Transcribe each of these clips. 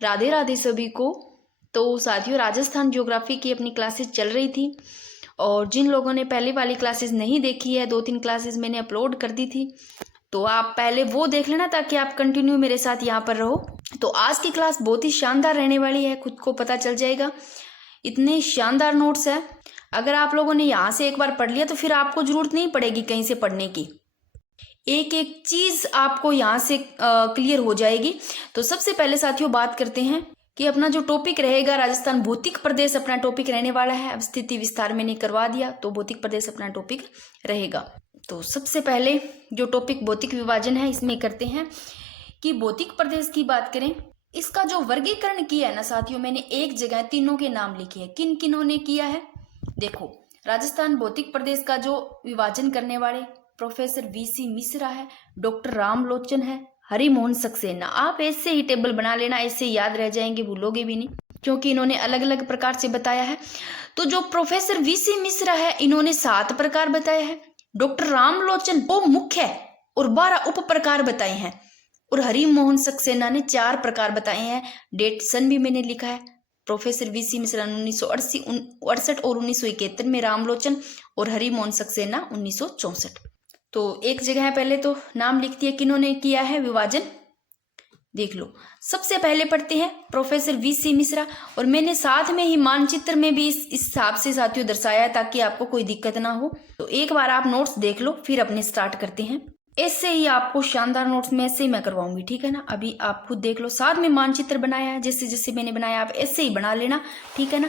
राधे राधे सभी को। तो साथियों, राजस्थान ज्योग्राफी की अपनी क्लासेस चल रही थी और जिन लोगों ने पहले वाली क्लासेस नहीं देखी है, 2-3 क्लासेस मैंने अपलोड कर दी थी, तो आप पहले वो देख लेना ताकि आप कंटिन्यू मेरे साथ यहाँ पर रहो। तो आज की क्लास बहुत ही शानदार रहने वाली है, खुद को पता चल जाएगा। इतने शानदार नोट्स है, अगर आप लोगों ने यहाँ से एक बार पढ़ लिया तो फिर आपको जरूरत नहीं पड़ेगी कहीं से पढ़ने की। एक एक चीज आपको यहाँ से क्लियर हो जाएगी। तो सबसे पहले साथियों बात करते हैं कि अपना जो टॉपिक रहेगा, राजस्थान भौतिक प्रदेश अपना टॉपिक रहने वाला है। अब स्थिति विस्तार मैंने करवा दिया तो भौतिक प्रदेश अपना टॉपिक रहेगा। तो सबसे पहले जो टॉपिक भौतिक विभाजन है, इसमें करते हैं कि भौतिक प्रदेश की बात करें। इसका जो वर्गीकरण किया है ना साथियों, मैंने एक जगह तीनों के नाम लिखे हैं। किन किन्हों ने किया है देखो, राजस्थान भौतिक प्रदेश का जो विभाजन करने वाले प्रोफेसर वीसी मिश्रा है, डॉक्टर रामलोचन है, हरिमोहन सक्सेना। आप ऐसे ही टेबल बना लेना, ऐसे याद रह जाएंगे, भूलोगे भी नहीं, क्योंकि इन्होंने अलग अलग प्रकार से बताया है। तो जो प्रोफेसर वीसी मिश्रा है, इन्होंने 7 प्रकार बताए हैं। डॉक्टर रामलोचन वो मुख्य है और 12 उप प्रकार बताए हैं, और हरिमोहन सक्सेना ने 4 प्रकार बताए हैं। डेट सन भी मैंने लिखा है। प्रोफेसर वीसी मिश्रा 1968 और 1971 में, रामलोचन और हरिमोहन सक्सेना 1964। तो एक जगह है, पहले तो नाम लिख दिया किन्होंने किया है विभाजन, देख लो। सबसे पहले पढ़ते हैं प्रोफेसर वीसी मिश्रा, और मैंने साथ में ही मानचित्र में भी इस हिसाब से साथियों दर्शाया है ताकि आपको कोई दिक्कत ना हो। तो एक बार आप नोट्स देख लो, फिर अपने स्टार्ट करते हैं। ऐसे ही आपको शानदार नोट्स में ऐसे ही मैं करवाऊंगी, ठीक है ना। अभी आप खुद देख लो, साथ में मानचित्र बनाया है, जैसे जैसे मैंने बनाया आप ऐसे ही बना लेना, ठीक है ना।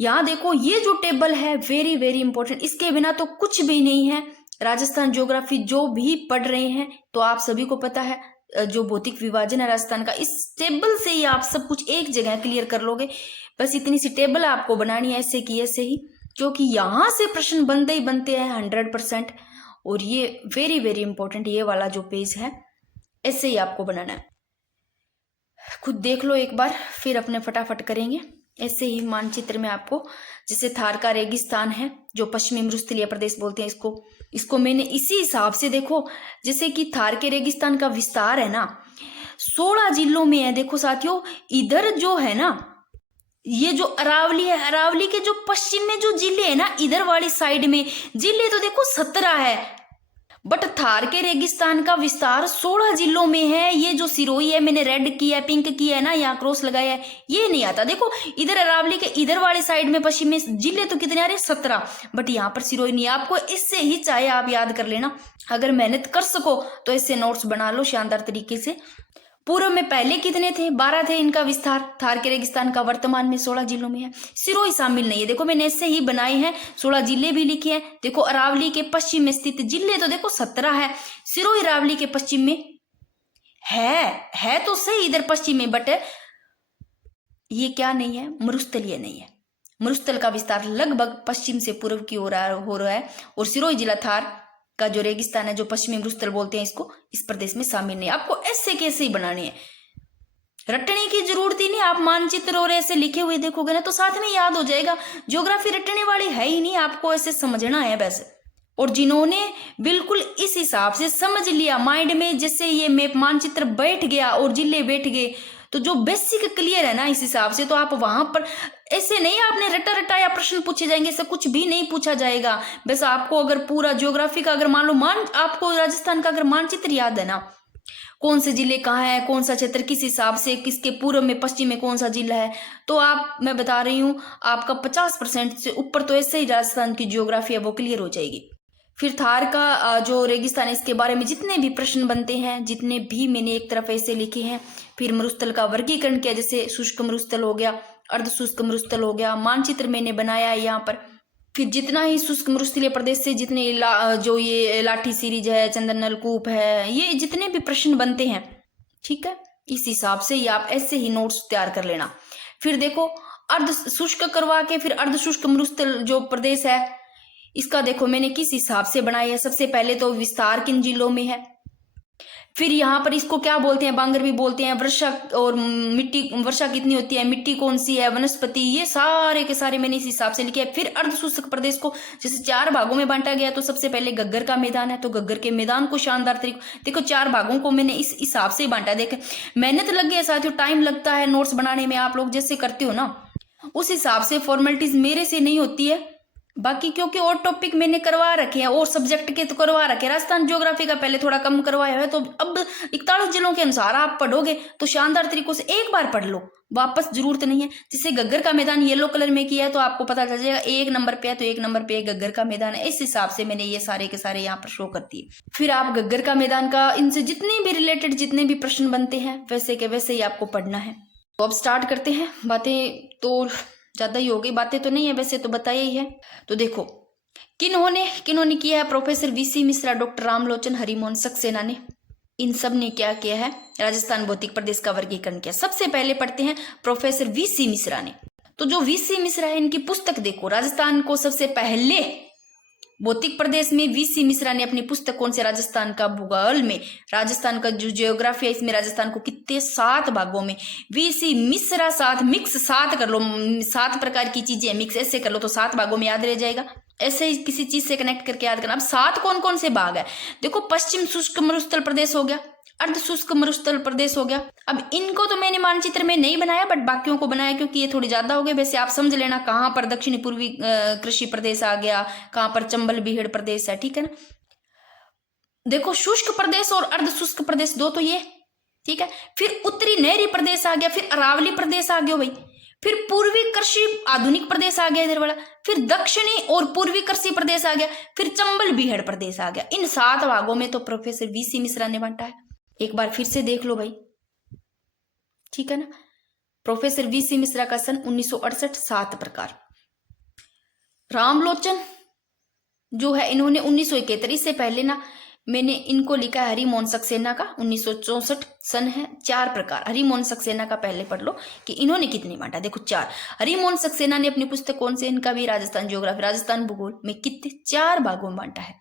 यहाँ देखो, ये जो टेबल है वेरी वेरी इंपॉर्टेंट, इसके बिना तो कुछ भी नहीं है। राजस्थान ज्योग्राफी जो भी पढ़ रहे हैं तो आप सभी को पता है, जो भौतिक विभाजन है राजस्थान का, इस टेबल से ही आप सब कुछ एक जगह क्लियर कर लोगे। बस इतनी सी टेबल आपको बनानी है, ऐसे की ऐसे ही, क्योंकि यहाँ से प्रश्न बनते ही बनते हैं 100%। और ये वेरी वेरी इंपॉर्टेंट, ये वाला जो पेज है ऐसे ही आपको बनाना है। खुद देख लो एक बार, फिर अपने फटाफट करेंगे। ऐसे ही मानचित्र में आपको, जैसे थार का रेगिस्तान है जो पश्चिमी मरुस्थलीय प्रदेश बोलते हैं इसको मैंने इसी हिसाब से, देखो जैसे कि थार के रेगिस्तान का विस्तार है ना 16 जिलों में है। देखो साथियों, इधर जो है ना, ये जो अरावली है, अरावली के जो पश्चिम में जो जिले है ना, इधर वाली साइड में जिले तो देखो 17 है, बट थार के रेगिस्तान का विस्तार 16 जिलों में है। ये जो सिरोही है, मैंने रेड किया है, पिंक किया है ना, यहाँ क्रॉस लगाया है, ये नहीं आता। देखो इधर अरावली के इधर वाले साइड में पश्चिम में जिले तो कितने आ रहे, 17, बट यहाँ पर सिरोही नहीं है। आपको इससे ही चाहे आप याद कर लेना, अगर मेहनत कर सको तो ऐसे नोट्स बना लो शानदार तरीके से। पूर्व में पहले कितने थे, 12 थे इनका विस्तार। थार के रेगिस्तान का वर्तमान में 16 जिलों में है, सिरोही शामिल नहीं है। देखो मैंने ऐसे ही बनाए हैं, 16 जिले भी लिखे हैं। देखो अरावली के पश्चिम में स्थित जिले तो देखो 17 है, सिरोही अरावली के पश्चिम में है तो सही इधर पश्चिम में, बट ये क्या नहीं है, मरुस्थलीय नहीं है। मरुस्थल का विस्तार लगभग पश्चिम से पूर्व की ओर हो रहा है, और सिरोही जिला थार का जो रेगिस्तान है, जो पश्चिमी मरुस्थल बोलते हैं इसको, इस प्रदेश में शामिल नहीं। आपको ऐसे कैसे ही बनाने हैं, रटने की जरूरत ही नहीं। आप मानचित्र और ऐसे लिखे हुए देखोगे ना तो साथ में याद हो जाएगा। ज्योग्राफी रटने वाली है ही नहीं, आपको ऐसे समझना है बस। और जिन्होंने बिल्कुल इस हिसाब से समझ लिया माइंड में, जैसे ये मैप मानचित्र बैठ गया और जिले बैठ गए, तो जो बेसिक क्लियर है ना इस हिसाब से, तो आप वहां पर ऐसे नहीं आपने रटा रटाया प्रश्न पूछे जाएंगे, ऐसा कुछ भी नहीं पूछा जाएगा। बस आपको अगर पूरा ज्योग्राफी का, अगर मान लो आपको राजस्थान का अगर मानचित्र याद है ना, कौन से जिले कहाँ है, कौन सा क्षेत्र किस हिसाब से, किसके पूर्व में पश्चिम में कौन सा जिला है, तो आप, मैं बता रही हूँ आपका 50% से ऊपर तो ऐसे ही राजस्थान की ज्योग्राफी है वो क्लियर हो जाएगी। फिर थार का जो रेगिस्तान है, इसके बारे में जितने भी प्रश्न बनते हैं, जितने भी मैंने एक तरफ ऐसे लिखे हैं। फिर मरुस्थल का वर्गीकरण किया, जैसे शुष्क मरुस्थल हो गया, अर्ध शुष्क मरुस्थल हो गया, मानचित्र मैंने बनाया है यहाँ पर। फिर जितना ही शुष्क मरुस्थलीय प्रदेश से जितने जो ये लाठी सीरीज है, चंदन नलकूप है, ये जितने भी प्रश्न बनते हैं, ठीक है, इस हिसाब से ये आप ऐसे ही नोट्स तैयार कर लेना। फिर देखो अर्ध शुष्क करवा के, फिर अर्ध शुष्क मरुस्थल जो प्रदेश है, इसका देखो मैंने किस हिसाब से बनाया है। सबसे पहले तो विस्तार किन जिलों में है, फिर यहाँ पर इसको क्या बोलते हैं, बांगर भी बोलते हैं। वर्षा और मिट्टी, वर्षा कितनी होती है, मिट्टी कौन सी है, वनस्पति, ये सारे के सारे मैंने इस हिसाब से लिखे हैं। फिर अर्ध शुष्क प्रदेश को जैसे 4 भागों में बांटा गया, तो सबसे पहले गग्गर का मैदान है, तो गग्गर के मैदान को शानदार तरीके, देखो 4 भागों को मैंने इस हिसाब से बांटा। देखे मेहनत लग गई साथियों, टाइम लगता है नोट्स बनाने में, आप लोग जैसे करते हो ना उस हिसाब से, फॉर्मेलिटीज मेरे से नहीं होती है बाकी, क्योंकि और टॉपिक मैंने करवा रखे हैं और सब्जेक्ट के तो करवा रखे हैं। राजस्थान ज्योग्राफी का पहले थोड़ा कम करवाया है, तो अब 41 जिलों के अनुसार आप पढ़ोगे तो शानदार तरीकों से एक बार पढ़ लो, वापस जरूरत नहीं है। जिससे गग्गर का मैदान येलो कलर में किया है तो आपको पता चल जाएगा 1 नंबर पे है, तो 1 नंबर पे गग्गर का मैदान है। इस हिसाब से मैंने ये सारे के सारे यहाँ पर शो कर दिए। फिर आप गग्गर का मैदान का इनसे जितने भी रिलेटेड जितने भी प्रश्न बनते हैं वैसे के वैसे ही आपको पढ़ना है। तो अब स्टार्ट करते हैं। बातें तो ज्यादा ही हो गई, बातें तो नहीं है वैसे तो बताया ही है। तो देखो किन्होंने किया है, professor VC Mishra, doctor Ramlochan, Harimohan Saxena ने, इन सब ने क्या किया है, राजस्थान भौतिक प्रदेश का वर्गीकरण किया। सबसे पहले पढ़ते हैं प्रोफेसर वीसी मिश्रा ने। तो जो वीसी मिश्रा है इनकी पुस्तक देखो, राजस्थान को सबसे पहले भौतिक प्रदेश में वीसी मिश्रा ने अपनी पुस्तक कौन से, राजस्थान का भूगोल में, राजस्थान का जो जियोग्राफी है इसमें राजस्थान को कितने 7 भागों में, वीसी मिश्रा 7 मिक्स 7 कर लो, 7 प्रकार की चीजें मिक्स ऐसे कर लो तो 7 भागों में याद रह जाएगा। ऐसे ही किसी चीज से कनेक्ट करके याद करना। अब 7 कौन कौन से भाग है, देखो पश्चिम शुष्क मरुस्थल प्रदेश हो गया, अर्ध शुष्क मरुस्थल प्रदेश हो गया। अब इनको तो मैंने मानचित्र में नहीं बनाया बट बाकियों को बनाया क्योंकि ये थोड़ी ज्यादा हो गए। वैसे आप समझ लेना कहाँ पर दक्षिणी पूर्वी कृषि प्रदेश आ गया, कहाँ पर चंबल बीहड़ प्रदेश है, ठीक है ना। देखो शुष्क प्रदेश और अर्ध शुष्क प्रदेश 2 तो ये ठीक है। फिर उत्तरी नहरी प्रदेश आ गया, फिर अरावली प्रदेश आ गया भाई, फिर पूर्वी कृषि आधुनिक प्रदेश आ गया इधर वाला, फिर दक्षिणी और पूर्वी कृषि प्रदेश आ गया, फिर चंबल बीहड़ प्रदेश आ गया। इन 7 भागों में तो प्रोफेसर वीसी मिश्रा ने बांटा है। एक बार फिर से देख लो भाई, ठीक है ना। प्रोफेसर वीसी मिश्रा का सन 1968, 7 प्रकार। रामलोचन जो है इन्होंने 1971, इससे पहले ना मैंने इनको लिखा है हरिमोहन सक्सेना का 1964 सन है, 4 प्रकार। हरिमोहन सक्सेना का पहले पढ़ लो कि इन्होंने कितने बांटा, देखो 4। हरिमोहन सक्सेना ने अपनी पुस्तक कौन से, इनका भी राजस्थान ज्योग्राफी, राजस्थान भूगोल में कितने 4 भागों में बांटा है।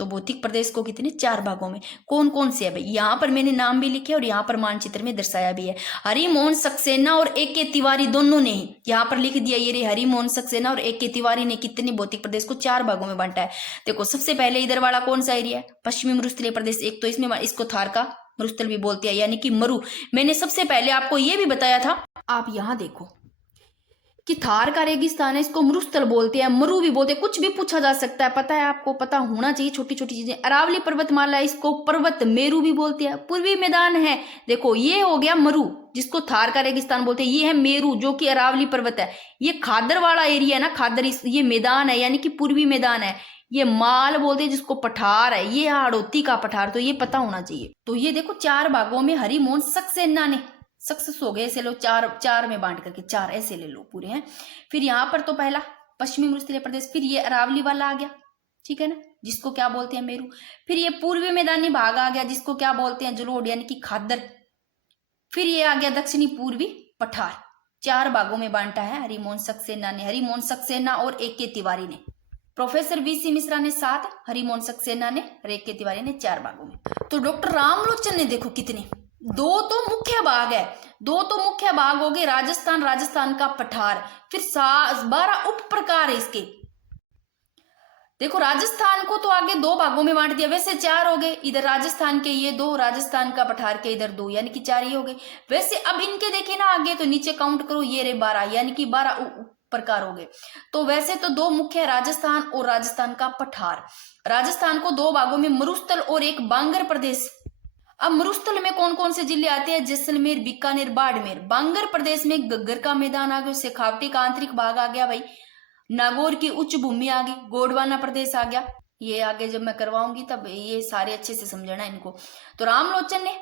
तो भौतिक प्रदेश को कितने 4 भागों में, कौन कौन से है भाई, यहाँ पर मैंने नाम भी लिखे और यहाँ पर मानचित्र में दर्शाया भी है। हरिमोहन सक्सेना और AK तिवारी दोनों ने ही यहाँ पर लिख दिया, ये रे हरिमोहन सक्सेना और AK तिवारी ने कितने भौतिक प्रदेश को 4 भागों में बांटा है। देखो सबसे पहले इधर वाला कौन सा एरिया है, पश्चिमी मरुस्थलीय प्रदेश। एक तो इसमें इसको थार का मरुस्थल भी बोलते हैं, यानी कि मरु। मैंने सबसे पहले आपको ये भी बताया था, आप यहाँ देखो कि थार का रेगिस्तान है, इसको मरुस्थल बोलते हैं, मरु भी बोलते हैं, कुछ भी पूछा जा सकता है, पता है आपको, पता होना चाहिए छोटी छोटी चीजें। अरावली पर्वतमाला, इसको पर्वत मेरु भी बोलते हैं। पूर्वी मैदान है, देखो ये हो गया मरु जिसको थार का रेगिस्तान बोलते हैं, ये है मेरु जो कि अरावली पर्वत है। ये खादर वाला एरिया है ना, खादर ये मैदान है यानी कि पूर्वी मैदान है। ये माल बोलते हैं जिसको पठार है, ये हाड़ौती का पठार, तो ये पता होना चाहिए। तो ये देखो 4 भागों में हरिमोहन सक्सेना ने, सक्सेस हो गए ऐसे लो, 4 में बांट करके 4 ऐसे ले लो पूरे हैं। फिर यहाँ पर तो पहला पश्चिमी मरुस्थलीय प्रदेश, फिर ये अरावली वाला आ गया, ठीक है ना, जिसको क्या बोलते हैं मेरू। फिर ये पूर्वी मैदानी भाग आ गया जिसको क्या बोलते हैं जलोढ़ यानी कि खादर। फिर ये आ गया दक्षिणी पूर्वी पठार। 4 भागों में बांटा है हरिमोहन सक्सेना ने, हरिमोहन सक्सेना और AK तिवारी ने। प्रोफेसर वीसी मिश्रा ने 7, हरिमोहन सक्सेना ने और AK तिवारी ने 4 भागों में। तो डॉक्टर रामलोचन ने देखो कितने, 2 तो मुख्य भाग है, 2 तो मुख्य भाग हो गए, राजस्थान, राजस्थान का पठार, फिर 12 उप प्रकार है इसके। देखो राजस्थान को तो आगे 2 भागों में बांट दिया, वैसे 4 हो गए, इधर राजस्थान के ये 2, राजस्थान का पठार के इधर 2, यानी कि 4 ही हो गए। वैसे अब इनके देखे ना आगे तो नीचे काउंट करो, ये रे 12, यानी कि 12 प्रकार हो गए। तो वैसे तो 2 मुख्य राजस्थान और राजस्थान का पठार। राजस्थान को 2 भागों में मरुस्थल और एक बांगर प्रदेश। अब मरुस्थल में कौन कौन से जिले आते हैं, जैसलमेर, बीकानेर, बाड़मेर। बांगर प्रदेश में गग्गर का मैदान आ गया, शेखावटी का आंतरिक भाग आ गया भाई, नागौर की उच्च भूमि आ गई, गोंडवाना प्रदेश आ गया। ये आगे जब मैं करवाऊंगी तब ये सारे अच्छे से समझना इनको। तो रामलोचन ने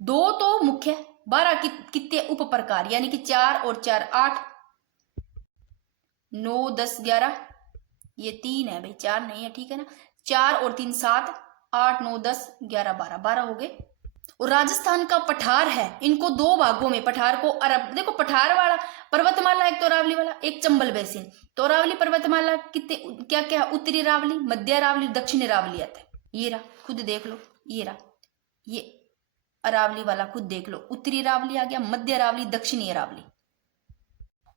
2 तो मुख्य, 12 कितने उप प्रकार, यानी कि 4 और 4 8, 9 10 11, ये 3 है भाई, 4 नहीं है, ठीक है ना। 4 और 3 7, 8 9 10 11 12 हो गए। और राजस्थान का पठार है, इनको 2 भागों में, पठार को अरब, देखो पठार वाला पर्वतमाला एक तो अरावली वाला, एक चंबल बेसिन। तो अरावली पर्वतमाला कितने क्या क्या, उत्तरी अरावली, मध्य अरावली, दक्षिण अरावली आता है, ये रहा, खुद देख लो। ये रहा, ये अरावली वाला खुद देख लो, उत्तरी अरावली आ गया, मध्य अरावली, दक्षिणी अरावली।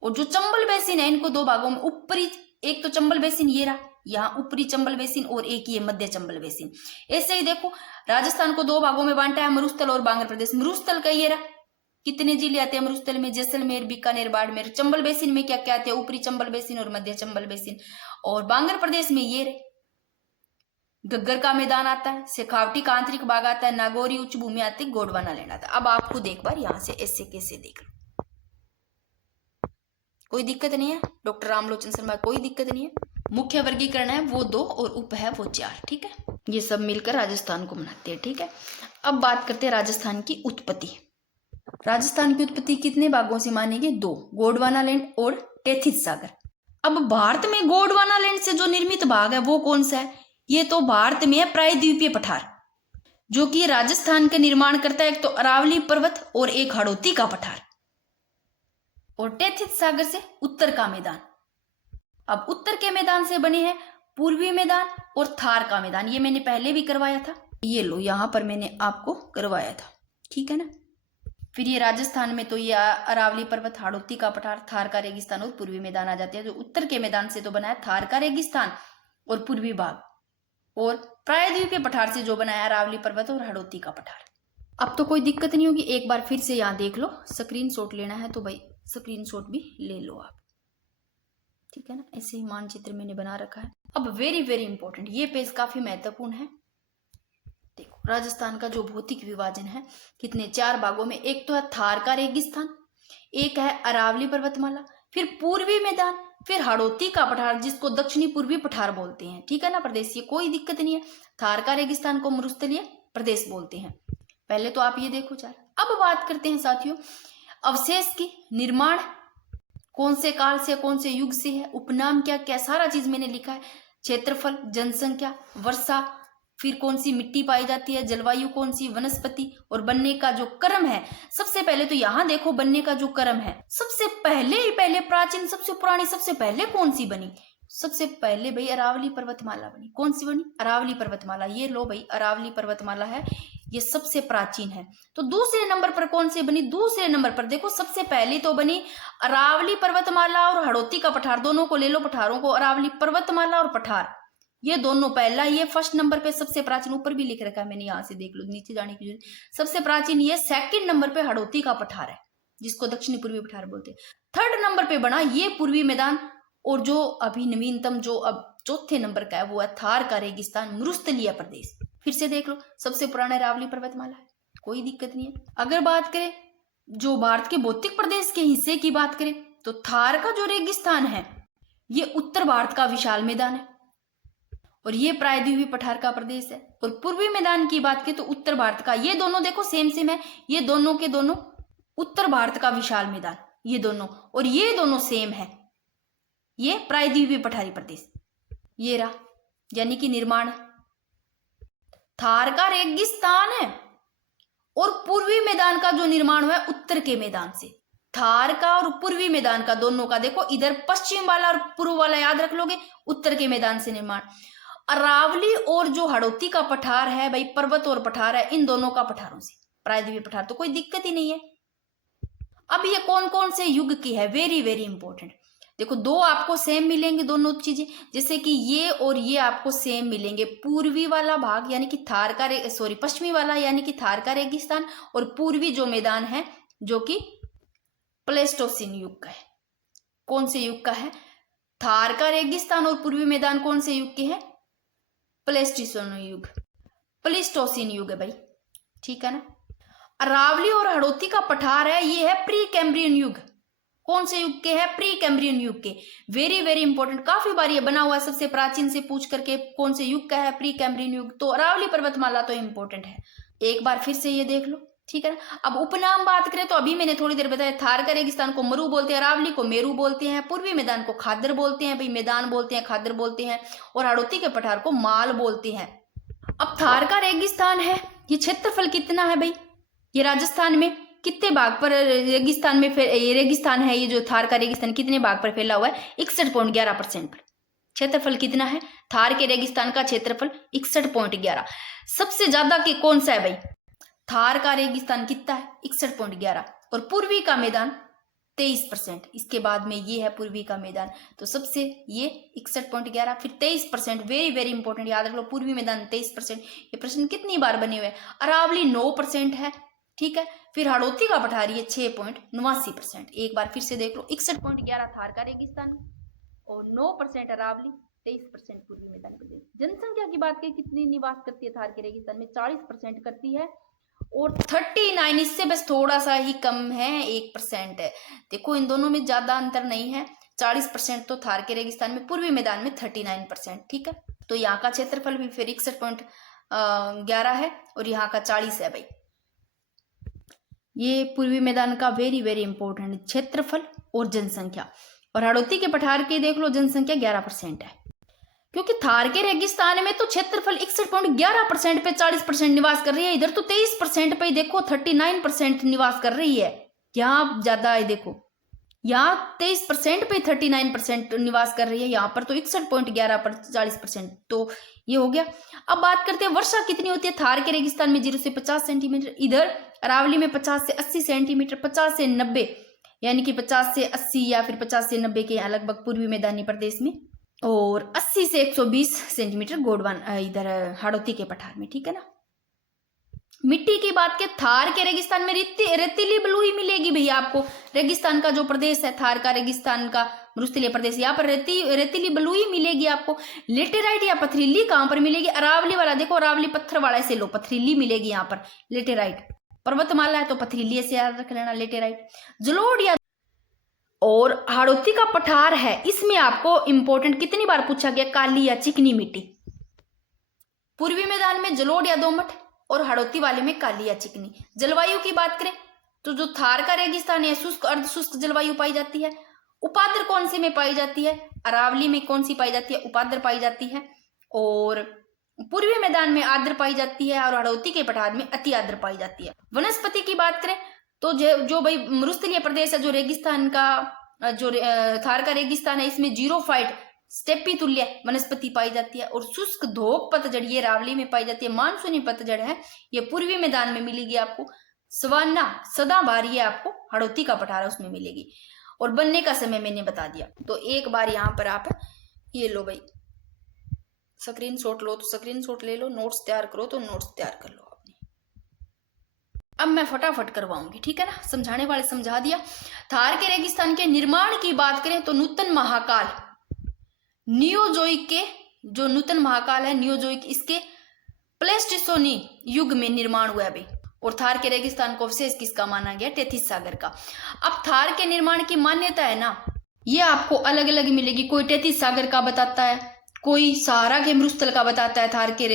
और जो चंबल बेसिन है इनको दो भागों में, ऊपरी एक तो चंबल बेसिन ये रहा, यहाँ ऊपरी चंबल बेसिन, और एक ये मध्य चंबल बेसिन। ऐसे ही देखो राजस्थान को दो भागों में बांटा है, मरुस्थल और बांगर प्रदेश। मरुस्थल का ये रहा, कितने जिले आते हैं मरुस्थल में, जैसलमेर, बीकानेर, बाड़मेर। चंबल बेसिन में क्या क्या आते हैं, ऊपरी चंबल बेसिन और मध्य चंबल बेसिन। और बांगर प्रदेश में ये रहे, गग्गर का मैदान आता है, शेखावटी का आंतरिक भाग आता है, नागौरी उच्च भूमि आती है, गोंडवाना लैंड आता है। अब आप खुद एक बार यहां से ऐसे कैसे देख लो, कोई दिक्कत नहीं है डॉक्टर रामलोचन शर्मा, कोई दिक्कत नहीं है। मुख्य वर्गीकरण है वो 2 और उप है वो 4, ठीक है। ये सब मिलकर राजस्थान को बनाते हैं, ठीक है। अब बात करते हैं राजस्थान की उत्पत्ति। राजस्थान की उत्पत्ति कितने भागों से मानेंगे, 2, गोंडवाना लैंड और टेथिस सागर। अब भारत में गोंडवाना लैंड से जो निर्मित भाग है वो कौन सा है, ये तो भारत में है प्रायद्वीपीय पठार, जो कि राजस्थान का निर्माण करता है। एक तो अरावली पर्वत और एक हाड़ौती का पठार, और टेथिस सागर से उत्तर का मैदान। अब उत्तर के मैदान से बने हैं पूर्वी मैदान और थार का मैदान, ये मैंने पहले भी करवाया था, ये लो यहां पर मैंने आपको करवाया था, ठीक है ना। फिर ये राजस्थान में तो ये अरावली पर्वत, हाड़ौती का पठार, थार का रेगिस्तान और पूर्वी मैदान आ जाते हैं। जो उत्तर के मैदान से तो बना है थार का रेगिस्तान और पूर्वी भाग, और प्रायद्वीपीय पठार से जो बना है अरावली पर्वत और हाड़ौती का पठार। अब तो कोई दिक्कत नहीं होगी, एक बार फिर से यहाँ देख लो, स्क्रीनशॉट लेना है तो भाई स्क्रीनशॉट भी ले लो आप, ठीक है ना। ऐसे ही मानचित्र मैंने बना रखा है। अब वेरी वेरी इंपॉर्टेंट, ये पेज काफी महत्वपूर्ण है। देखो राजस्थान का जो भौतिक विभाजन है कितने 4 भागों में, एक तो है थार का रेगिस्तान, एक है अरावली पर्वतमाला, फिर पूर्वी मैदान, फिर हाड़ौती का पठार जिसको दक्षिणी पूर्वी पठार बोलते हैं, ठीक है ना प्रदेश। ये कोई दिक्कत नहीं है, थार का रेगिस्तान को मरुस्थलीय प्रदेश बोलते हैं। पहले तो आप ये देखो 4। अब बात करते हैं साथियों अवशेष की, निर्माण कौन से काल से कौन से युग से है, उपनाम क्या क्या, सारा चीज मैंने लिखा है। क्षेत्रफल, जनसंख्या, वर्षा, फिर कौन सी मिट्टी पाई जाती है, जलवायु कौन सी, वनस्पति, और बनने का जो क्रम है। सबसे पहले तो यहाँ देखो बनने का जो क्रम है, सबसे पहले प्राचीन, सबसे पुरानी, सबसे पहले कौन सी बनी, सबसे पहले भाई अरावली पर्वतमाला बनी। कौन सी बनी, अरावली पर्वतमाला। ये लो भाई अरावली पर्वतमाला है, ये सबसे प्राचीन है। तो दूसरे नंबर पर कौन सी बनी, दूसरे नंबर पर देखो सबसे पहले तो बनी अरावली पर्वतमाला और हाड़ौती का पठार, दोनों को ले लो पठारों को, अरावली पर्वतमाला और पठार, ये दोनों पहला, ये फर्स्ट नंबर पे सबसे प्राचीन, ऊपर भी लिख रखा है मैंने, यहाँ से देख लो, नीचे जाने की जरूरत। सबसे प्राचीन ये सेकंड नंबर पे हाड़ौती का पठार है जिसको दक्षिणी पूर्वी पठार बोलते हैं। थर्ड नंबर पे बना ये पूर्वी मैदान, और जो अभी नवीनतम जो अब चौथे नंबर का है वो है थार का रेगिस्तान, मरुस्थलीय प्रदेश। फिर से देख लो सबसे पुराना अरावली पर्वतमाला है, कोई दिक्कत नहीं है। अगर बात करें जो भारत के भौतिक प्रदेश के हिस्से की बात करें तो थार का जो रेगिस्तान है ये उत्तर भारत का विशाल मैदान है, और ये प्रायद्वीपीय पठार का प्रदेश है। और पूर्वी मैदान की बात करें तो उत्तर भारत का, ये दोनों देखो सेम सेम है, ये दोनों के दोनों उत्तर भारत का विशाल मैदान, ये दोनों, और ये दोनों सेम है, ये प्रायद्वीपीय पठारी प्रदेश ये रहा। यानी कि निर्माण थार का रेगिस्तान है, और पूर्वी मैदान का जो निर्माण हुआ है उत्तर के मैदान से। थार का और पूर्वी मैदान का दोनों का देखो, इधर पश्चिम वाला और पूर्व वाला याद रख लोगे, उत्तर के मैदान से निर्माण। अरावली और जो हाड़ौती का पठार है भाई, पर्वत और पठार है, इन दोनों का पठारों से प्रायद्वीपीय पठार, तो कोई दिक्कत ही नहीं है। अब ये कौन कौन से युग की है, वेरी वेरी इंपॉर्टेंट। देखो 2 आपको सेम मिलेंगे दोनों चीजें, जैसे कि ये और ये आपको सेम मिलेंगे। पूर्वी वाला भाग यानी कि थार का पश्चिमी वाला यानी कि थार का रेगिस्तान, और पूर्वी जो मैदान है जो कि प्लेस्टोसिन युग का है। कौन से युग का है, थार का रेगिस्तान और पूर्वी मैदान कौन से युग के हैं, प्लेस्टोसिन युग है भाई, ठीक है ना। अरावली और हाड़ौती का पठार है, ये है प्री कैम्ब्रियन युग। कौन से युग के हैं, प्री कैम्ब्रियन युग के। वेरी वेरी इंपॉर्टेंट, काफी बार ये बना हुआ है सबसे प्राचीन से पूछ करके कौन से युग का है, प्री कैम्ब्रियन युग। तो अरावली पर्वतमाला तो इंपॉर्टेंट है, एक बार फिर से ये देख लो, ठीक है ना। अब उपनाम बात करें तो अभी मैंने थोड़ी देर बताया, थार का रेगिस्तान को मरु बोलते हैं, अरावली को मेरू बोलते हैं, पूर्वी मैदान को खादर बोलते हैं भाई, मैदान बोलते हैं, खादर बोलते हैं, और हाड़ौती के पठार को माल बोलते हैं। अब थार का रेगिस्तान है, ये क्षेत्रफल कितना है भाई, ये राजस्थान में कितने भाग पर रेगिस्तान है, ये जो थार का रेगिस्तान कितने भाग पर फैला हुआ है, 61.11% पर, क्षेत्रफल कितना है? थार के रेगिस्तान का क्षेत्रफल 61.11। सबसे ज्यादा के कौन सा है भाई? थार का रेगिस्तान कितना है? 61.11। और पूर्वी का मैदान 23%। इसके बाद में ये है पूर्वी का मैदान, तो सबसे ये 61.11 फिर 23%। वेरी वेरी इंपॉर्टेंट, याद रख लो, पूर्वी मैदान 23%। ये प्रश्न कितनी बार बने हुए हैं? अरावली 9% है, ठीक है। फिर हाड़ौती का पठारी है 6.89%। एक बार फिर से देख लो, 61.11 थार का रेगिस्तान और 9% अरावली, 23% पूर्वी मैदान प्रदेश। जनसंख्या की बात करें, कितनी निवास करती है थार के रेगिस्तान में? 40% करती है। और 39, इससे बस थोड़ा सा ही कम है, 1% है। देखो इन दोनों में ज्यादा अंतर नहीं है। 40% तो थार के रेगिस्तान में, पूर्वी मैदान में 39%, ठीक है। तो यहाँ का क्षेत्रफल भी फिर 61.11 है और यहाँ का 40 है भाई। ये पूर्वी मैदान का वेरी वेरी इंपॉर्टेंट क्षेत्रफल और जनसंख्या। और हाड़ौती के पठार की देख लो, जनसंख्या 11% है, क्योंकि थार के रेगिस्तान में तो क्षेत्रफल 61.11% पे 40% निवास कर रही है। इधर तो 23% पे देखो 39% निवास कर रही है। यहाँ ज्यादा है, देखो यहाँ 23% पे 39% निवास कर रही है, यहाँ पर तो 61.11 पर 40%। तो ये हो गया। अब बात करते हैं वर्षा कितनी होती है थार के रेगिस्तान में? 0 से 50 सेंटीमीटर। इधर अरावली में 50 से 80 सेंटीमीटर, 50 से 90, यानी कि 50 से 80 या फिर 50 से 90 के लगभग पूर्वी मैदानी प्रदेश में, और 80 से 120 सेंटीमीटर गोंडवान इधर हाड़ौती के पठार में, ठीक है ना। मिट्टी की बात के, थार के रेगिस्तान में रेतीली बलुई मिलेगी भैया आपको। रेगिस्तान का जो प्रदेश है, थार का रेगिस्तान का मरुस्थलीय प्रदेश, यहाँ पर रेतीली बलुई मिलेगी आपको। लेटेराइट या पथरीली कहाँ पर मिलेगी? अरावली वाला देखो, अरावली पत्थर वाला से लो, पथरीली मिलेगी यहाँ पर। लेटेराइट पर्वतमाला है तो पथरीली से याद रख लेना, लेटेराइट। जलोढ़ या और हाड़ौती का पठार है, इसमें आपको इंपॉर्टेंट कितनी बार पूछा गया? काली या चिकनी मिट्टी। पूर्वी मैदान में जलोढ़ या दोमट और हाड़ौती वाले में काली या चिकनी। जलवायु की बात करें तो जो थार का रेगिस्तान है, शुष्क अर्ध शुष्क जलवायु पाई जाती है। उपाद्र कौन से में पाई जाती है? अरावली में कौन सी पाई जाती है? उपाद्र पाई जाती है। और पूर्वी मैदान में आर्द्र पाई जाती है और हाड़ौती के पठार में अति आर्द्र पाई जाती है। वनस्पति की बात करें तो जो भाई मरुस्थलीय प्रदेश है, जो रेगिस्तान का जो थार का रेगिस्तान है, इसमें जीरोफाइट स्टेपी तुल्य वनस्पति पाई जाती है। और शुष्क धोक पतझड़ ये अरावली में पाई जाती है। मानसूनी पतझड़ है ये पूर्वी मैदान में मिलेगी आपको। सवाना सदाबहार ये आपको हाड़ौती का पठार है उसमें मिलेगी। और बनने का समय मैंने बता दिया। तो एक बार यहाँ पर आप ये लो भाई, स्क्रीन शॉट लो तो स्क्रीन शॉट ले लो, नोट्स तैयार करो तो नोट्स तैयार कर लो आपने। अब मैं फटाफट करवाऊंगी, ठीक है ना। समझाने वाले समझा दिया। थार के रेगिस्तान के निर्माण की बात करें तो नूतन महाकाल नियोजोइक के, जो नूतन महाकाल है नियोजोइक, इसके प्लेस्टोसीन युग में निर्माण हुआ है भाई। और थार के रेगिस्तान को अवशेष किसका माना गया? टेथिस सागर का। अब थार के निर्माण की मान्यता है ना, ये आपको अलग अलग मिलेगी। कोई टेथिस सागर का बताता है, कोई सहारा के मरुस्थल का बताता है थार के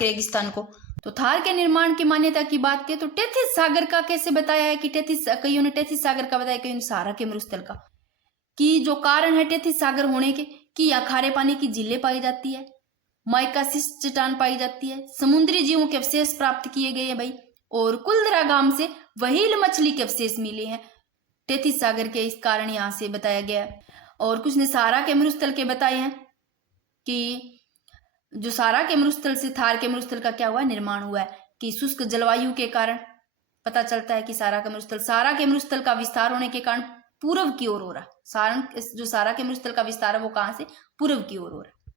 रेगिस्तान को। तो थार के निर्माण की मान्यता की बात करें तो टेथिस सागर का कैसे बताया है कि कईयों ने टेथिस सागर का बताया, कईयों ने सहारा के मरुस्थल का। कि जो कारण है टेथिस सागर होने के कि यहाँ खारे पानी की झीलें पाई जाती है, माइकासिस चट्टान पाई जाती है, समुद्री जीवों के अवशेष प्राप्त किए गए हैं भाई। और कुलधरा गांव से व्हेल मछली के अवशेष मिले हैं टेथिस सागर के, इस कारण यहाँ से बताया गया है। और कुछ ने सहारा के मरुस्थल के बताए हैं कि जो सहारा के मरुस्थल से थार के मरुस्थल का क्या हुआ, निर्माण हुआ है। कि शुष्क जलवायु के कारण पता चलता है कि सहारा के मरुस्थल का विस्तार होने के कारण पूर्व की ओर हो रहा। जो सहारा के मरुस्थल का विस्तार है वो कहाँ से? पूर्व की ओर हो रहा।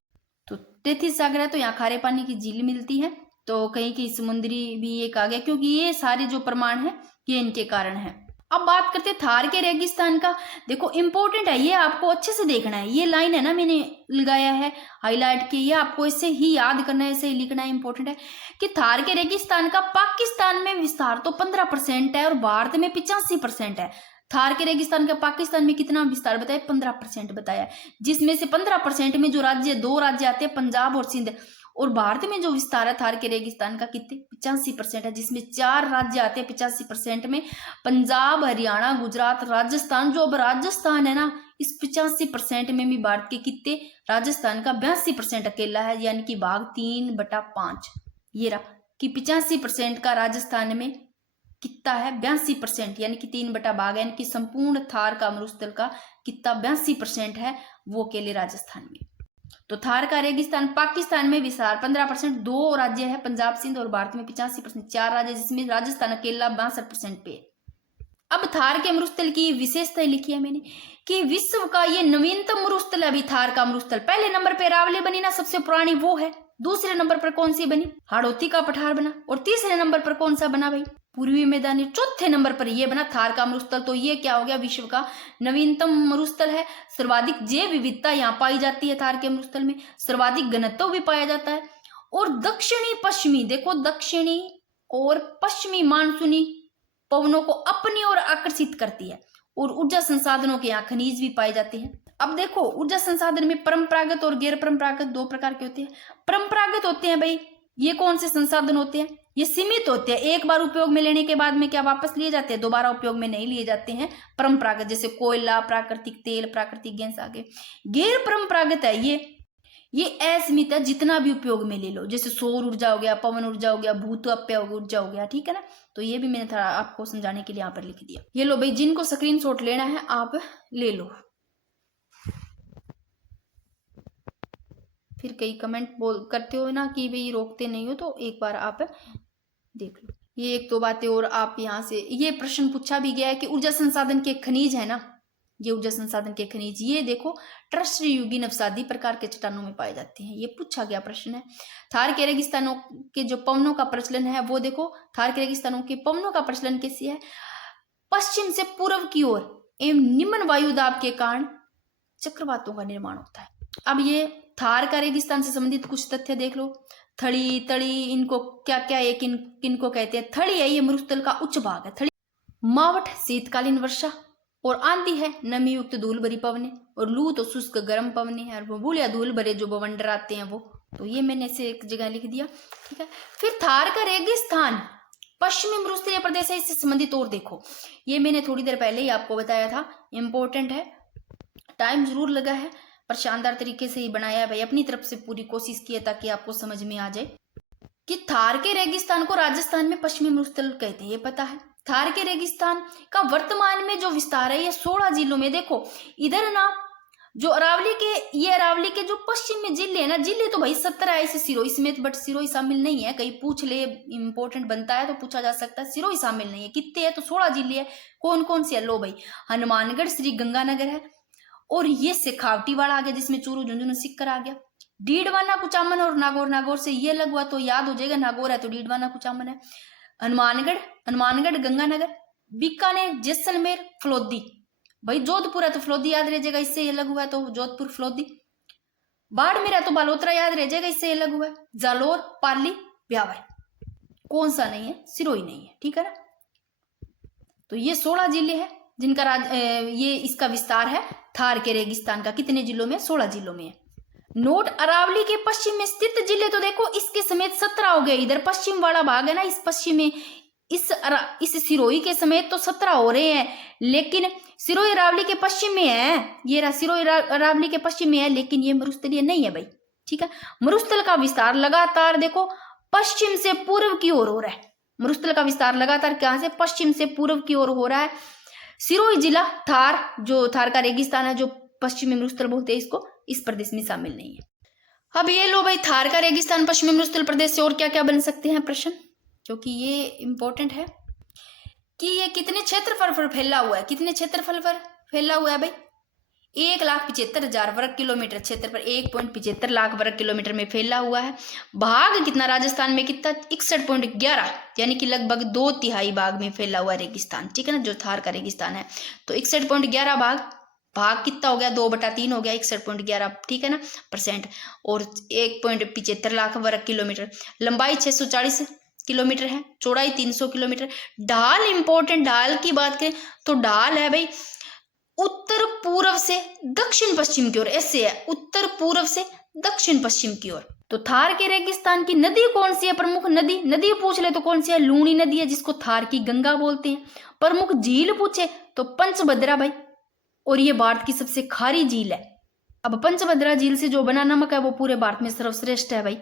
तो टेथिस सागर है तो यहाँ खारे पानी की झील मिलती है। तो कहीं की समुद्री भी एक आ गया, क्योंकि ये सारे जो प्रमाण है ये इनके कारण है। अब बात करते हैं थार के रेगिस्तान का। देखो इंपॉर्टेंट है, ये आपको अच्छे से देखना है। ये लाइन है ना मैंने लगाया है हाईलाइट की, ये आपको ऐसे ही याद करना है, ऐसे ही लिखना है। इंपॉर्टेंट है कि थार के रेगिस्तान का पाकिस्तान में विस्तार तो 15% है और भारत में 85% है। थार के रेगिस्तान का पाकिस्तान में कितना विस्तार बताया? 15% बताया, जिसमें से 15% में जो राज्य, 2 राज्य आते हैं, पंजाब और सिंध। और भारत में जो विस्तार है थार के रेगिस्तान का कितने? 85% है, जिसमें 4 राज्य आते हैं 85% में, पंजाब, हरियाणा, गुजरात, राजस्थान। जो अब राजस्थान है ना, इस 85% में भी भारत के कितने? राजस्थान का 82% अकेला है, यानी कि भाग 3/5। ये रहा कि 85% का राजस्थान में कितना है? 82%, यानी कि 3 भाग है, यानी कि संपूर्ण थार का मरुस्थल का कितना? 82% है वो अकेले राजस्थान में। तो थार का रेगिस्तान पाकिस्तान में विस्तार 15%, 2 राज्य है पंजाब सिंध, और भारत में 85%, 4 राज्य जिसमें राजस्थान अकेला 62% पे। अब थार के मरुस्थल की विशेषता लिखी है मैंने कि विश्व का ये नवीनतम मरुस्थल है अभी थार का मरुस्थल। पहले नंबर पे अरावली बनी ना, सबसे पुरानी वो है। दूसरे नंबर पर कौन सी बनी? हाड़ौती का पठार बना। और तीसरे नंबर पर कौन सा बना भाई? पूर्वी मैदानी। चौथे नंबर पर ये बना थार का मरुस्थल। तो ये क्या हो गया? विश्व का नवीनतम मरुस्थल है। सर्वाधिक जैव विविधता यहाँ पाई जाती है थार के मरुस्थल में, सर्वाधिक घनत्व भी पाया जाता है। और दक्षिणी पश्चिमी, देखो दक्षिणी और पश्चिमी मानसूनी पवनों को अपनी ओर आकर्षित करती है। और ऊर्जा संसाधनों के यहाँ खनिज भी पाए जाते हैं। अब देखो ऊर्जा संसाधन में परंपरागत और गैर परंपरागत 2 प्रकार के होते हैं। परंपरागत होते हैं भाई, ये कौन से संसाधन होते हैं? ये सीमित होते हैं, एक बार उपयोग में लेने के बाद में क्या वापस लिए जाते हैं? दोबारा उपयोग में नहीं लिए जाते हैं। परंपरागत जैसे कोयला, प्राकृतिक तेल, प्राकृतिक गैस आगे। गैर परंपरागत है ये असीमित है, जितना भी उपयोग में ले लो, जैसे सौर ऊर्जा हो गया, पवन ऊर्जा हो गया, भूताप्य ऊर्जा हो गया, ठीक है ना। तो ये भी मैंने थोड़ा आपको समझाने के लिए यहाँ पर लिख दिया। ये लो भाई, जिनको स्क्रीनशॉट लेना है आप ले लो। फिर कई कमेंट बोल करते हो ना कि भाई रोकते नहीं हो, तो एक बार आप देख लो। ये 1-2 बातें और आप यहाँ से, ये प्रश्न पूछा भी गया है कि ऊर्जा संसाधन के खनिज है ना, ये ऊर्जा संसाधन के खनिज ये देखो ट्रस्ट युगी नवसादी प्रकार के चट्टानों में पाए जाते हैं। ये पूछा गया प्रश्न है। थार के रेगिस्तानों के जो पवनों का प्रचलन है वो देखो, थार के रेगिस्तानों के पवनों का प्रचलन कैसे है? पश्चिम से पूर्व की ओर एवं निम्न वायु दाब के कारण चक्रवातों का निर्माण होता है। अब ये थार का रेगिस्तान से संबंधित कुछ तथ्य देख लो। थड़ी, तड़ी, इनको क्या क्या है, किनको कहते हैं? थड़ी है ये मरुस्थल का उच्च भाग है। थड़ी मावठ शीतकालीन वर्षा और आंधी है नमी युक्त धूल भरी पवने, और लू तो शुष्क गर्म पवने है, और बबूल या धूल भरे जो बवंडर आते हैं वो। तो ये मैंने ऐसे एक जगह लिख दिया, ठीक है। फिर थार का रेगिस्तान पश्चिमी मरुस्थलीय प्रदेश है, इससे संबंधित और देखो, ये मैंने थोड़ी देर पहले ही आपको बताया था, इंपॉर्टेंट है, टाइम जरूर लगा है पर शानदार तरीके से ही बनाया है भाई, अपनी तरफ से पूरी कोशिश की है ताकि आपको समझ में आ जाए कि थार के रेगिस्तान को राजस्थान में पश्चिमी मरुस्थल कहते हैं, ये पता है। थार के रेगिस्तान का वर्तमान में जो विस्तार है ये 16 जिलों में। देखो इधर ना जो अरावली के जो पश्चिम में जिले है ना, जिले तो भाई 17 है, इसे सिरोही समेत, बट सिरोही शामिल नहीं है। कहीं पूछ ले, इंपॉर्टेंट बनता है तो पूछा जा सकता है। सिरोही शामिल नहीं है, कितने है? तो 16 जिले है। कौन कौन से है? लो भाई, हनुमानगढ़, श्री गंगानगर है, और ये शेखावटीवाड़ा आ गया जिसमें चूरू, झुंझुनू, सिक्कर आ गया। डीडवाना, कुचामन और नागौर। नागौर से ये अलग हुआ तो याद हो जाएगा, नागौर है तो डीडवाना, कुचामन है। हनुमानगढ़, गंगानगर, बीकानेर, जैसलमेर, फलोदी। भाई जोधपुर है तो फलोदी याद रह जाएगा, इससे अलग हुआ है तो जोधपुर, फलोदी। बाड़मेर है तो बालोतरा याद रह जाएगा, इससे अलग हुआ है। जालोर, पाली, ब्यावर। कौन सा नहीं है? सिरोही नहीं है, ठीक है ना। तो ये 16 जिले हैं जिनका ये इसका विस्तार है थार के रेगिस्तान का। कितने जिलों में? 16 जिलों में है। नोट, अरावली के पश्चिम में स्थित जिले तो देखो इसके समेत 17 हो गए। इधर पश्चिम वाला भाग है ना, इस पश्चिम में इस सिरोही के समेत तो 17 हो रहे हैं, लेकिन सिरोही अरावली के पश्चिम में है। ये रहा सिरोही अरावली के पश्चिम में है, लेकिन ये मरुस्थलीय नहीं है भाई, ठीक है। मरुस्थल का विस्तार लगातार देखो पश्चिम से पूर्व की ओर हो रहा है। मरुस्थल का विस्तार लगातार कहां से? पश्चिम से पूर्व की ओर हो रहा है। सिरोही जिला थार, जो थार का रेगिस्तान है, जो पश्चिमी मरुस्थल बोलते हैं इसको, इस प्रदेश में शामिल नहीं है। अब ये लो भाई, थार का रेगिस्तान पश्चिमी मरुस्थल प्रदेश से और क्या क्या बन सकते हैं प्रश्न, क्योंकि ये इंपॉर्टेंट है कि ये कितने क्षेत्रफल पर फैला हुआ है। कितने क्षेत्रफल पर फैला हुआ है भाई? 1,75,000 वर्ग किलोमीटर क्षेत्रफल, 1.75 लाख वर्ग किलोमीटर में फैला हुआ है। भाग कितना राजस्थान में? कितना? 61.11, यानी कि लगभग 2/3 भाग में फैला हुआ रेगिस्तान, ठीक है ना, जो थार का रेगिस्तान है। तो 61.11 भाग कितना हो गया? 2/3 हो गया, 61.11, ठीक है ना, %। और 1.75 लाख वर्ग किलोमीटर। लंबाई 640 किलोमीटर है, चौड़ाई 300 किलोमीटर। ढाल, इंपॉर्टेंट, ढाल की बात करें तो ढाल है भाई उत्तर पूर्व से दक्षिण पश्चिम की ओर, ऐसे है, उत्तर पूर्व से दक्षिण पश्चिम की ओर। तो थार के रेगिस्तान की नदी कौन सी है? प्रमुख नदी पूछ ले तो कौन सी है? लूणी नदी है, जिसको थार की गंगा बोलते हैं। प्रमुख झील पूछे तो पंचभद्रा भाई, और ये भारत की सबसे खारी झील है। अब पंचभद्रा झील से जो बना नमक है वो पूरे भारत में सर्वश्रेष्ठ है भाई।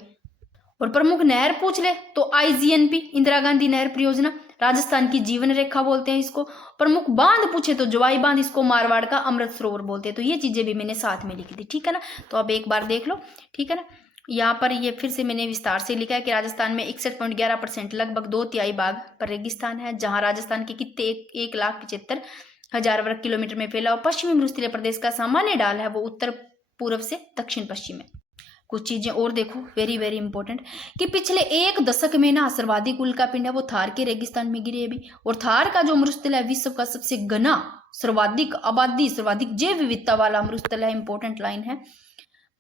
और प्रमुख नहर पूछ ले तो IGNP, इंदिरा गांधी नहर परियोजना, राजस्थान की जीवन रेखा बोलते हैं इसको। प्रमुख बांध पूछे तो जवाई बांध, इसको मारवाड़ का अमृत सरोवर बोलते हैं। तो ये चीजें भी मैंने साथ में लिखी थी, ठीक है ना। तो अब एक बार देख लो, ठीक है ना। यहाँ पर ये फिर से मैंने विस्तार से लिखा है कि राजस्थान में 61.11% लगभग 2/3 भाग पर रेगिस्तान है, जहां राजस्थान के कितने 1,75,000 वर्ग किलोमीटर में फैला और पश्चिमी मरुस्थलीय प्रदेश का सामान्य ढाल है वो उत्तर पूर्व से दक्षिण पश्चिम में। कुछ चीजें और देखो, वेरी वेरी इंपॉर्टेंट, कि पिछले 1 दशक में ना सर्वाधिक उल्कापिंड है वो थार के रेगिस्तान में गिरे अभी। और थार का जो मरुस्थल है विश्व का सबसे घना, सर्वाधिक आबादी, सर्वाधिक जैव विविधता वाला मरुस्थल है। इंपॉर्टेंट लाइन है,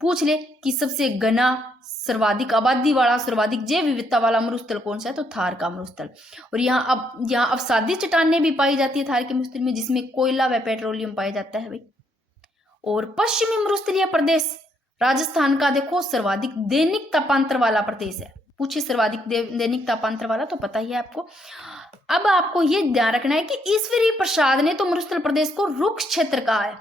पूछ ले कि सबसे घना, सर्वाधिक आबादी वाला, सर्वाधिक जैव विविधता वाला मरुस्थल कौन सा है, तो थार का मरुस्थल। और यहाँ अवसादी चट्टानें भी पाई जाती है थार के मरुस्थल में, जिसमें कोयला व पेट्रोलियम पाया जाता है भाई। और पश्चिमी मरुस्थलीय प्रदेश राजस्थान का देखो सर्वाधिक दैनिक तापांतर वाला प्रदेश है। पूछे सर्वाधिक दैनिक तापांतर वाला, तो पता ही है आपको। अब आपको ये ध्यान रखना है कि ईश्वरी प्रसाद ने तो मरुस्थल प्रदेश को रुक्ष क्षेत्र कहा है।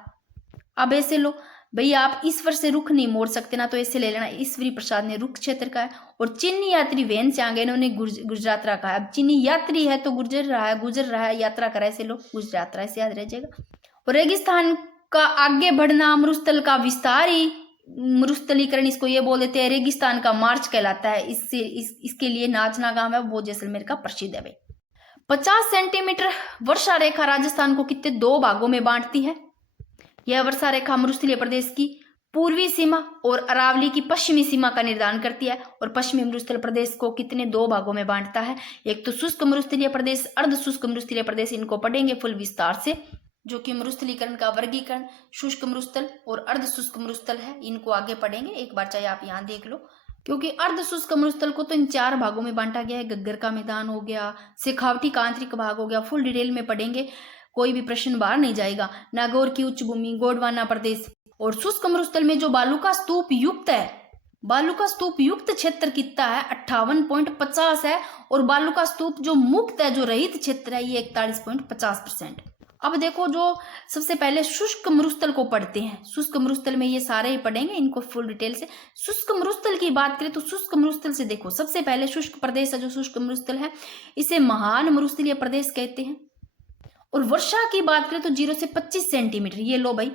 अब ऐसे लो भाई, आप ईश्वर से रुख नहीं मोड़ सकते ना, तो ऐसे ले लेना, ईश्वरी प्रसाद ने रुख क्षेत्र का है। और चीनी यात्री वैन से आ गए, इन्होंने गुजरात रखा है। अब चीनी यात्री है तो गुजर रहा है, यात्रा करा, ऐसे लो गुजरात रहा, ऐसे याद रह जाएगा। और रेगिस्तान का आगे बढ़ना, मरुस्थल का विस्तारी, मरुस्थलीकरण इसको ये बोल देते हैं, रेगिस्तान का मार्च कहलाता है। इसके लिए नाचना गांव है वो जैसलमेर का प्रसिद्ध है भाई। 50 सेंटीमीटर वर्षा रेखा राजस्थान को कितने 2 भागों में बांटती है। यह वर्षा रेखा मरुस्थलीय प्रदेश की पूर्वी सीमा और अरावली की पश्चिमी सीमा का निर्धारण करती है। और पश्चिमी मरुस्थल प्रदेश को कितने 2 भागों में बांटता है, एक तो शुष्क मरुस्थलीय प्रदेश, अर्ध शुष्क मरुस्थलीय प्रदेश। इनको पढ़ेंगे फुल विस्तार से, जो कि मरुस्थलीकरण का वर्गीकरण शुष्क मरुस्थल और अर्ध शुष्क मरुस्थल है, इनको आगे पढ़ेंगे। एक बार चाहे आप यहाँ देख लो, क्योंकि अर्ध शुष्क मरुस्थल को तो इन 4 भागों में बांटा गया है। गग्गर का मैदान हो गया, शेखावटी का आंतरिक भाग हो गया, फुल डिटेल में पढ़ेंगे, कोई भी प्रश्न बाहर नहीं जाएगा। नागौर की उच्च भूमि, गोंडवाना प्रदेश। और शुष्क मरुस्थल में जो बालू का स्तूप युक्त है, बालू का स्तूप युक्त क्षेत्र कितना है 58.50 है। और बालू का स्तूप जो मुक्त है, जो रहित क्षेत्र है, ये 41.50%। अब देखो, जो सबसे पहले शुष्क मरुस्थल को पढ़ते हैं। शुष्क मरुस्थल में ये सारे ही पढ़ेंगे, इनको फुल डिटेल से। शुष्क मरुस्थल की बात करें तो शुष्क मरुस्थल से देखो, सबसे पहले शुष्क प्रदेश है जो शुष्क मरुस्थल है, इसे महान मरुस्थलीय प्रदेश कहते हैं। और वर्षा की बात करें तो 0 से 25 सेंटीमीटर, ये लो भाई,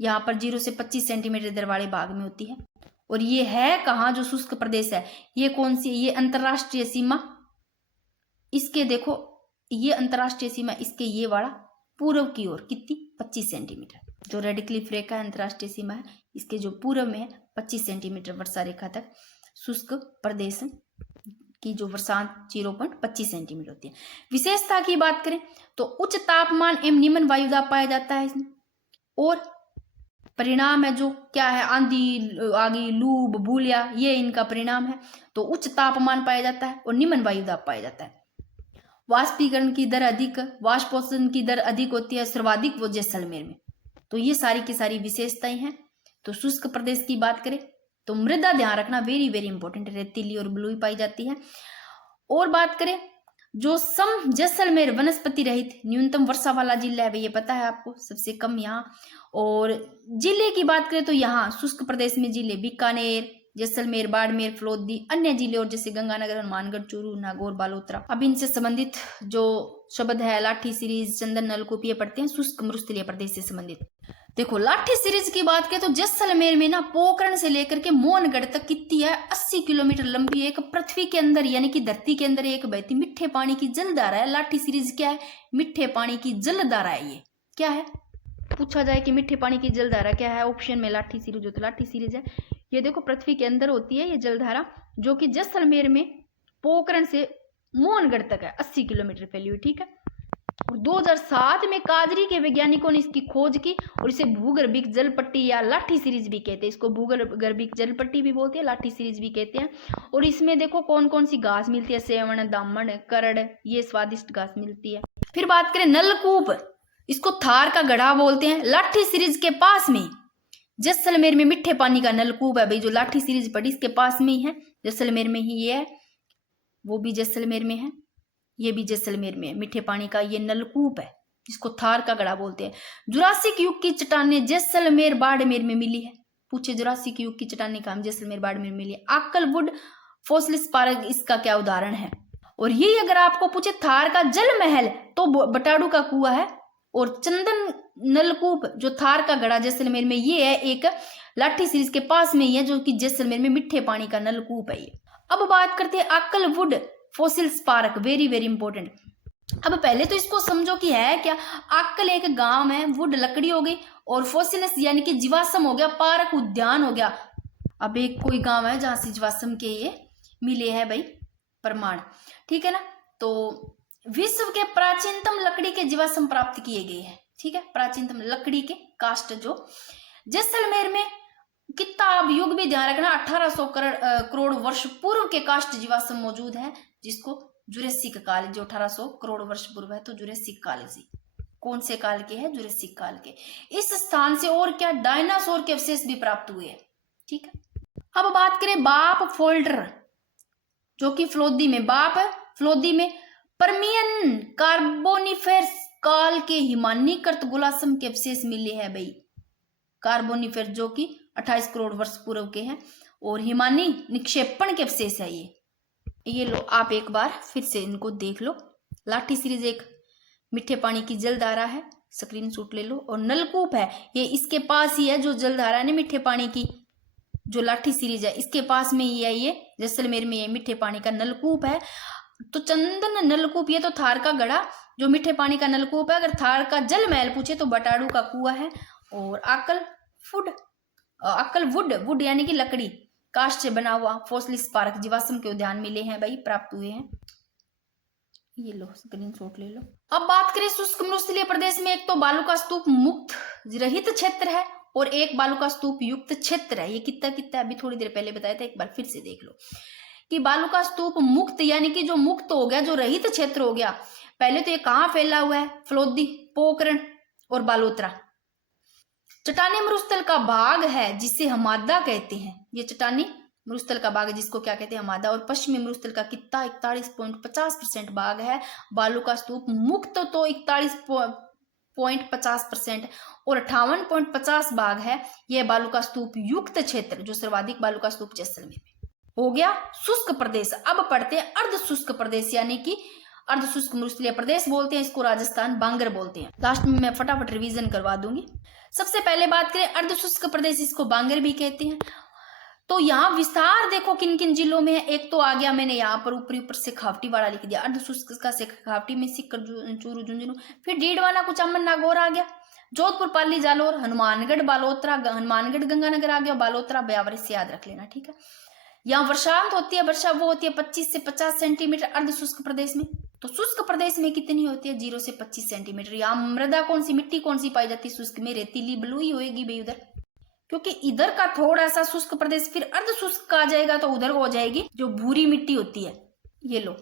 यहाँ पर 0 से 25 सेंटीमीटर दरवाड़े भाग में होती है। और ये है कहाँ, जो शुष्क प्रदेश है, ये कौन सी है, ये अंतरराष्ट्रीय सीमा, इसके देखो ये अंतरराष्ट्रीय सीमा, इसके ये वाला पूर्व की ओर कितनी 25 सेंटीमीटर, जो रेड क्लिफ रेखा है अंतरराष्ट्रीय सीमा है, इसके जो पूर्व में है 25 सेंटीमीटर वर्षा रेखा तक शुष्क प्रदेश की जो वर्षांत 0.25 सेंटीमीटर होती है। विशेषता की बात करें तो उच्च तापमान एवं निम्न वायुदाब पाया जाता है इसमें। और परिणाम है जो क्या है, आंधी, आगी, लू, बबूलिया, ये इनका परिणाम है। तो उच्च तापमान पाया जाता है और निम्न वायुदाब पाया जाता है। वाष्पीकरण की दर अधिक, वाष्पोत्सर्जन की दर अधिक होती है, सर्वाधिक वो जैसलमेर में। तो ये सारी की सारी विशेषताएं हैं। तो शुष्क प्रदेश की बात करें तो मृदा ध्यान रखना वेरी वेरी इंपॉर्टेंट, रेतीली और बलुई पाई जाती है। और बात करें जो सम जैसलमेर वनस्पति रहित न्यूनतम वर्षा वाला जिला है, ये पता है आपको, सबसे कम यहाँ। और जिले की बात करें तो यहाँ शुष्क प्रदेश में जिले बीकानेर, जैसलमेर, बाड़मेर, फलोदी, अन्य जिले और जैसे गंगानगर, हनुमानगढ़, चूरू, नागौर, बालोतरा। अब इनसे संबंधित जो शब्द है, लाठी सीरीज, चंदन नलकूप, ये पढ़ते हैं शुष्क मरुस्थलीय प्रदेश से संबंधित। देखो लाठी सीरीज की बात करें तो जैसलमेर में ना पोखरण से लेकर के मोहनगढ़ तक कितनी है 80 किलोमीटर लंबी एक पृथ्वी के अंदर यानी कि धरती के अंदर एक बहती मीठे पानी की जलधारा है। लाठी सीरीज क्या है, मीठे पानी की जलधारा है। ये क्या है, पूछा जाए कि मीठे पानी की जलधारा क्या है, ऑप्शन में लाठी सीरीज हो तो लाठी सीरीज है। ये देखो पृथ्वी के अंदर होती है ये जलधारा, जो कि जैसलमेर में पोखरण से मोहनगढ़ तक है, 80 किलोमीटर फैली हुई, ठीक है। और 2007 में काजरी के वैज्ञानिकों ने इसकी खोज की और इसे भूगर्भिक जल पट्टी या लाठी सीरीज भी कहते हैं। इसको भूगर्भिक जल पट्टी भी बोलते हैं, लाठी सीरीज भी कहते हैं। और इसमें देखो कौन कौन सी घास मिलती है, सेवण, दामन, करड़, ये स्वादिष्ट घास मिलती है। फिर बात करें नलकूप, इसको थार का गढ़ा बोलते हैं। लाठी सीरीज के पास में जैसलमेर में मीठे पानी का नलकूप है भाई, जो लाठी सीरीज पड़ी इसके पास में ही है, जैसलमेर में ही ये है, वो भी जैसलमेर में है, ये भी जैसलमेर में है। मीठे पानी का ये नलकूप है जिसको थार का गढ़ा बोलते हैं। जुरासिक युग की चट्टानें जैसलमेर, बाड़मेर में मिली है। पूछे जुरासिक युग की चट्टानी कहाँ जैसलमेर बाड़मेर मिली है। आक्कलवुड फॉसिल स्पारक इसका क्या उदाहरण है। और यही अगर आपको पूछे थार का जल महल तो बटाड़ू का कुआं है। और चंदन नलकूप जो थार का गढ़ा जैसलमेर में ये है एक लाठी सीरीज के पास में ही है जो कि जैसलमेर में मिठे पानी का नलकूप है ये। अब बात करते हैं आक्कलवुड फॉसिल स्पारक, वेरी वेरी इंपॉर्टेंट। अब पहले तो इसको समझो कि है क्या। आक्कल एक गांव है, वुड लकड़ी हो गई और फॉसिलस यानी कि जीवाश्म हो गया, पार्क उद्यान हो गया। अब एक कोई गांव है जहां से जीवाश्म के ये मिले हैं भाई प्रमाण, ठीक है ना। तो विश्व के प्राचीनतम लकड़ी के जीवाश्म प्राप्त किए गए हैं, ठीक है। प्राचीनतम लकड़ी के काष्ठ जो जैसलमेर में कितना अब युग भी ध्यान रखना 1800 करोड़ वर्ष पूर्व के काष्ठ जीवाश्म मौजूद है जिसको जुरेसिक काल, जो 1800 करोड़ वर्ष पूर्व है तो जुरेसिक काल से। कौन से काल के है? जुरेसिक काल के। इस स्थान से और क्या डायनासोर के अवशेष भी प्राप्त हुए हैं, ठीक है। अब बात करें बाप फोल्डर जो कि फ्लोदी में, बाप फ्लोदी में परमियन कार्बोनिफेरस काल के हिमानीकृत गुलासम के अवशेष मिले हैं भाई। कार्बोनिफेर जो कि 28 करोड़ वर्ष पूर्व के हैं और हिमानी निक्षेपण के अवशेष है ये लो आप एक बार फिर से इनको देख लो। लाठी सीरीज एक मीठे पानी की जलधारा है, स्क्रीनशॉट ले लो। और नलकूप है ये इसके पास ही है, जो जलधारा है मीठे पानी की जो लाठी सीरीज है इसके पास में ही है ये जैसलमेर में, ये मीठे पानी का नलकूप है। तो चंदन नलकूप ये तो थार का गढ़ा जो मीठे पानी का नलकूप है। अगर थार का जल महल पूछे तो बटाड़ू का कुआं है। और आक्कलवुड वुड यानी कि लकड़ी काष्ठ से बना हुआ फॉसिल स्पारक जीवाश्म के उद्यान मिले हैं भाई, प्राप्त हुए हैं। ये लो स्क्रीनशॉट ले लो। अब बात करें शुष्क मरुस्थलीय प्रदेश में, एक तो बालू का स्तूप मुक्त रहित क्षेत्र है और एक बालू का स्तूप युक्त क्षेत्र है। ये कितना कितना अभी थोड़ी देर पहले बताया था, एक बार फिर से देख लो कि बालू का स्तूप मुक्त यानी कि जो मुक्त हो गया, जो रहित क्षेत्र हो गया। पहले तो ये कहाँ फैला हुआ है? फ्लोदी, पोखरण और बालोतरा। चट्टानी मरुस्थल का भाग है जिसे हमादा कहते हैं। ये चट्टानी मरुस्थल का भाग है जिसको क्या कहते हैं? हमादा। और पश्चिमी मरुस्थल का कितना 41.50% भाग है। बालू का स्तूप मुक्त तो 41.50% और 58.50 भाग है ये बालू का स्तूप युक्त क्षेत्र, जो सर्वाधिक बालू का स्तूप जैसलमेर में हो गया। शुष्क प्रदेश। अब पढ़ते हैं अर्ध शुष्क प्रदेश यानी कि अर्ध शुष्क मरुस्थलीय प्रदेश बोलते हैं इसको, राजस्थान बांगर बोलते हैं। लास्ट में मैं फटाफट रिवीजन करवा दूंगी। सबसे पहले बात करें अर्ध शुष्क प्रदेश, इसको बांगर भी कहते हैं। तो यहाँ विस्तार देखो किन किन जिलों में है। एक तो आ गया मैंने यहाँ पर ऊपर से खावटी वाला लिख दिया, अर्ध शुष्क का से खावटी में सिक्कर चूरू झुंझुनू। फिर डीडवाना कुचामन नागौर आ गया, जोधपुर पाली जालोर, हनुमानगढ़ बालोतरा, हनुमानगढ़ गंगानगर आ गया, बालोतरा ब्यावरे से याद रख लेना, ठीक है। यहाँ वर्षांत होती है, वर्षा वो होती है 25 से 50 सेंटीमीटर अर्ध शुष्क प्रदेश में। तो शुष्क प्रदेश में कितनी होती है? 0 से 25 सेंटीमीटर। यहाँ मृदा कौन सी, मिट्टी कौन सी पाई जाती है शुष्क में? रेतीली बलुई होएगी भाई उधर, क्योंकि इधर का थोड़ा सा शुष्क प्रदेश फिर अर्ध शुष्क आ जाएगा तो उधर हो जाएगी जो भूरी मिट्टी होती है। ये लो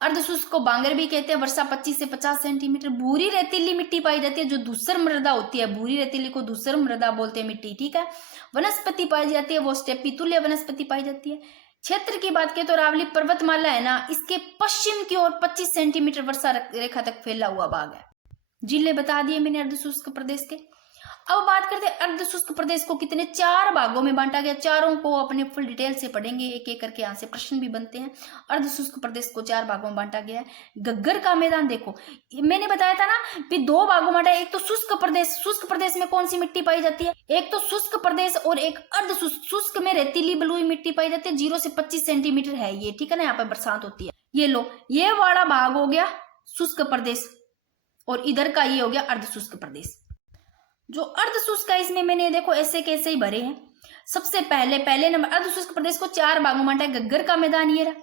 अर्ध शुष्क को बांगर भी कहते हैं। वर्षा 25 से 50 सेंटीमीटर। भूरी रेतीली मिट्टी पाई जाती है जो धूसर मृदा होती है, भूरी रेतीली को धूसर मृदा बोलते हैं मिट्टी, ठीक है। वनस्पति पाई जाती है वो स्टेपी तुल्य वनस्पति पाई जाती है। क्षेत्र की बात करें तो अरावली पर्वतमाला है ना, इसके पश्चिम की ओर 25 सेंटीमीटर वर्षा रेखा तक फैला हुआ भाग है। जिले बता दिए मैंने अर्ध शुष्क प्रदेश के। अब बात करते हैं अर्ध शुष्क प्रदेश को कितने 4 भागों में बांटा गया। चारों को अपने फुल डिटेल से पढ़ेंगे, एक एक करके यहाँ से प्रश्न भी बनते हैं। अर्ध शुष्क प्रदेश को 4 भागों में बांटा गया है। गग्गर का मैदान देखो, मैंने बताया था ना कि 2 भागों में बांटा। एक तो शुष्क प्रदेश, शुष्क प्रदेश में कौन सी मिट्टी पाई जाती है? एक तो शुष्क प्रदेश और एक अर्ध शुष्क। शुष्क में रेतीली बलुई मिट्टी पाई जाती है, 0 से 25 सेंटीमीटर है ये, ठीक है ना। यहाँ पर बरसात होती है। ये लो ये वाला भाग हो गया शुष्क प्रदेश और इधर का ये हो गया अर्ध शुष्क प्रदेश। जो अर्ध शुष्क है इसमें मैंने देखो ऐसे कैसे ही भरे हैं। सबसे पहले नंबर अर्ध शुष्क प्रदेश को 4 भागों में बांटा है। गग्गर का मैदान ये रहा,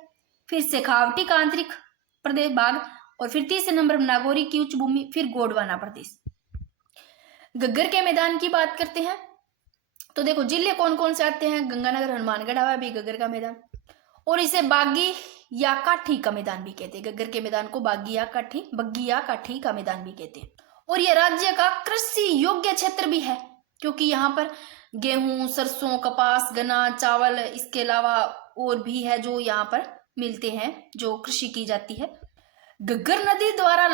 फिर शेखावटी का आंतरिक प्रदेश भाग और फिर तीसरे नंबर नागौरी की उच्च भूमि, फिर गोंडवाना प्रदेश। गग्गर के मैदान की बात करते हैं तो देखो जिले कौन कौन से आते हैं? गंगानगर, हनुमानगढ़ आवा भी गग्गर का मैदान, और इसे बागी या काठी का मैदान भी कहते हैं। गग्गर के मैदान को बागी या काठी का मैदान भी कहते हैं। और यह राज्य का कृषि योग्य क्षेत्र भी है क्योंकि यहाँ पर गेहूं, सरसों, कपास, गन्ना, चावल, इसके अलावा और भी है जो यहाँ पर मिलते हैं, जो कृषि की जाती है। गग्गर नदी द्वारा